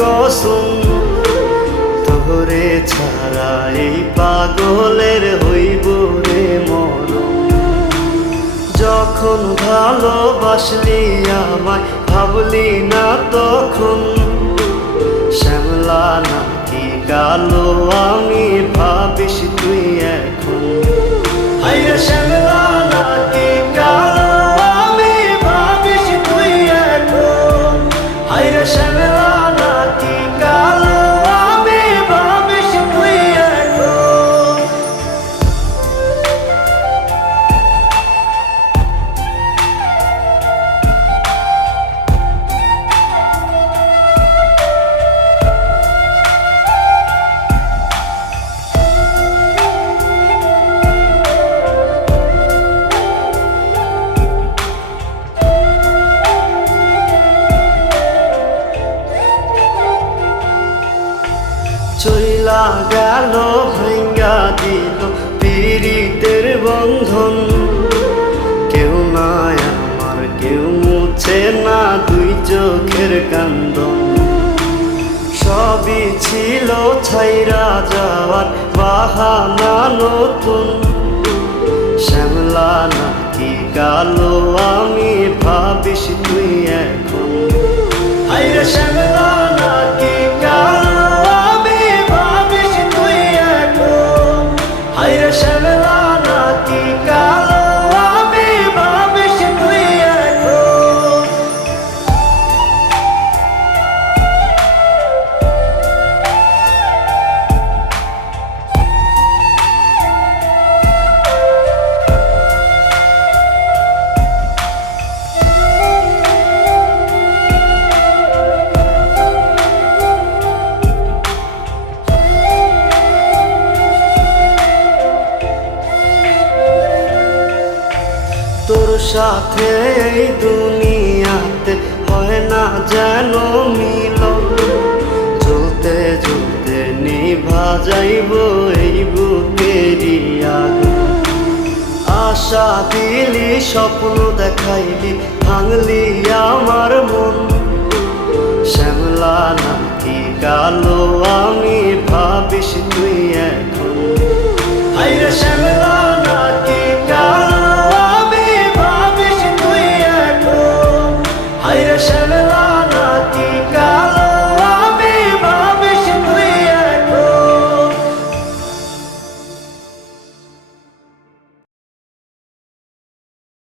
কসম, তোরে ছাড়া এই পাগলের হইব রে মরণ। যখন ভালোবাসলি আমায় ভাবলি না তখন, শ্যামলা নাকি কালো আমি ভাবিস তুই এখন। হায়রে শ্যামলা নাকি কালো আমি ভাবিস তুই এখন। হায়রে শ্যামলা নাকি কালো আমি ভাবিস তুই এখন। চইলা গেল ভাঙ্গা দিল পীড়িতের বন্ধন, কেউ নাই আমার কেউ মুছে না দুই চোখের কান্দন। সবই ছিল ছাইরা যাওয়ার বাহানা নতুন, শ্যামলা নাকি কালো আমি ভাবিস তুই এখন। হায়রে শ্যামলা নাকি কালো আমি ভাবিস তুই এখন। হায়রে শ্যামলা নাকি কালো আমি ভাবিস তুই এখন। তোর সাথে এই দুনিয়াতে হয় না যেন মিলন, জ্বলতে জ্বলতে নিভা যাইব এই বুকেরই আগুন। আশা দিলি স্বপ্ন দেখাইলি ভাঙলি